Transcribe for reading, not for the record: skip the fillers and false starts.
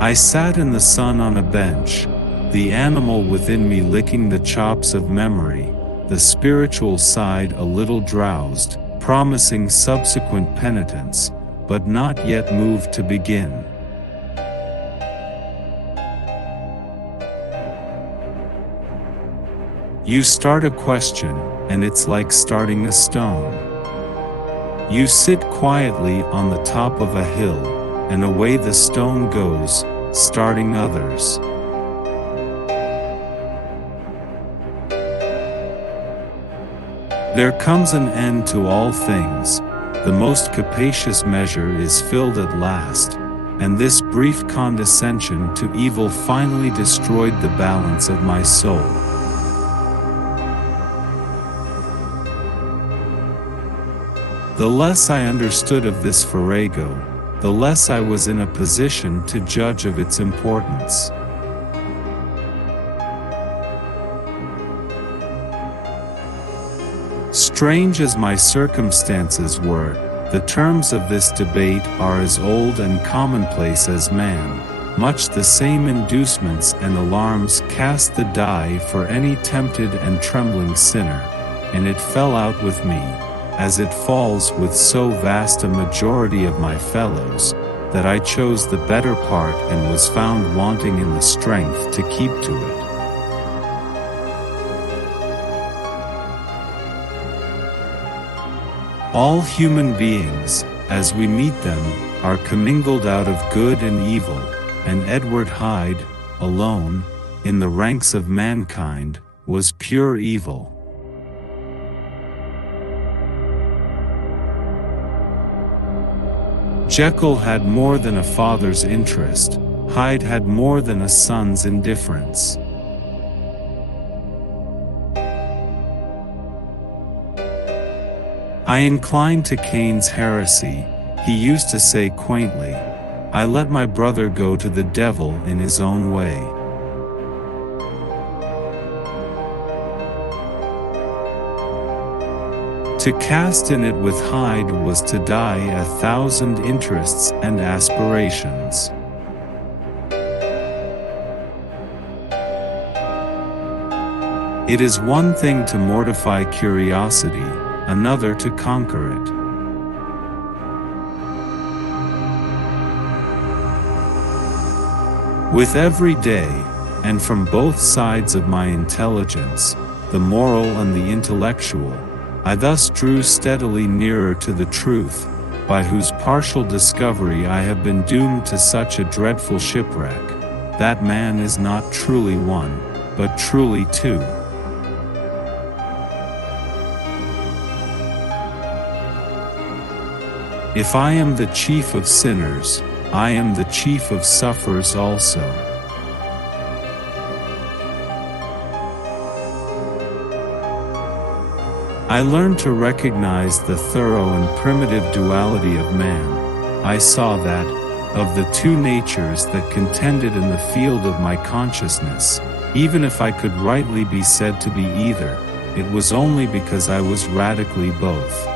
I sat in the sun on a bench, the animal within me licking the chops of memory, the spiritual side a little drowsed, promising subsequent penitence, but not yet moved to begin. You start a question, and it's like starting a stone. You sit quietly on the top of a hill, and away the stone goes, starting others. There comes an end to all things, the most capacious measure is filled at last, and this brief condescension to evil finally destroyed the balance of my soul. The less I understood of this farrago, the less I was in a position to judge of its importance. Strange as my circumstances were, the terms of this debate are as old and commonplace as man. Much the same inducements and alarms cast the die for any tempted and trembling sinner, and it fell out with me, as it falls with so vast a majority of my fellows, that I chose the better part and was found wanting in the strength to keep to it. All human beings, as we meet them, are commingled out of good and evil, and Edward Hyde, alone, in the ranks of mankind, was pure evil. Jekyll had more than a father's interest, Hyde had more than a son's indifference. I incline to Cain's heresy. He used to say quaintly, "I let my brother go to the devil in his own way." To cast in it with Hyde was to die 1,000 interests and aspirations. It is one thing to mortify curiosity, another to conquer it. With every day, and from both sides of my intelligence, the moral and the intellectual, I thus drew steadily nearer to the truth, by whose partial discovery I have been doomed to such a dreadful shipwreck, that man is not truly one, but truly two. If I am the chief of sinners, I am the chief of sufferers also. I learned to recognize the thorough and primitive duality of man. I saw that, of the two natures that contended in the field of my consciousness, even if I could rightly be said to be either, it was only because I was radically both.